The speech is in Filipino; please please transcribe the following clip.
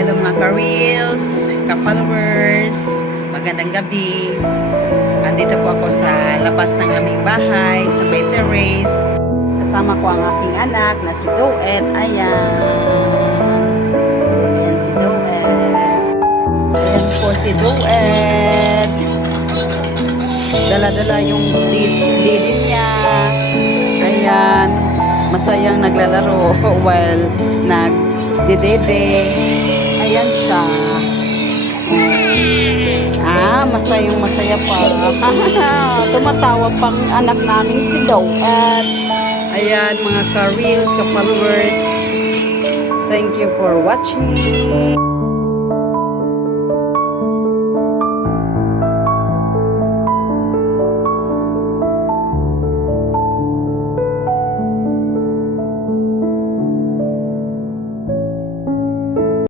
Hello mga ka-reels, ka-followers, magandang gabi. Andito po ako sa labas ng aming bahay, sa may terrace. Kasama ko ang aking anak na si Doet. Ayan. Ayan si Doet. Ayan po si Doet. Dala-dala yung didi niya. Ayan. Masayang naglalaro while nagdidede. Ayan siya. Masayang masaya pa. Tumatawa pang anak namin si Doet. Ayan mga ka-reels, ka-followers. Thank you for watching.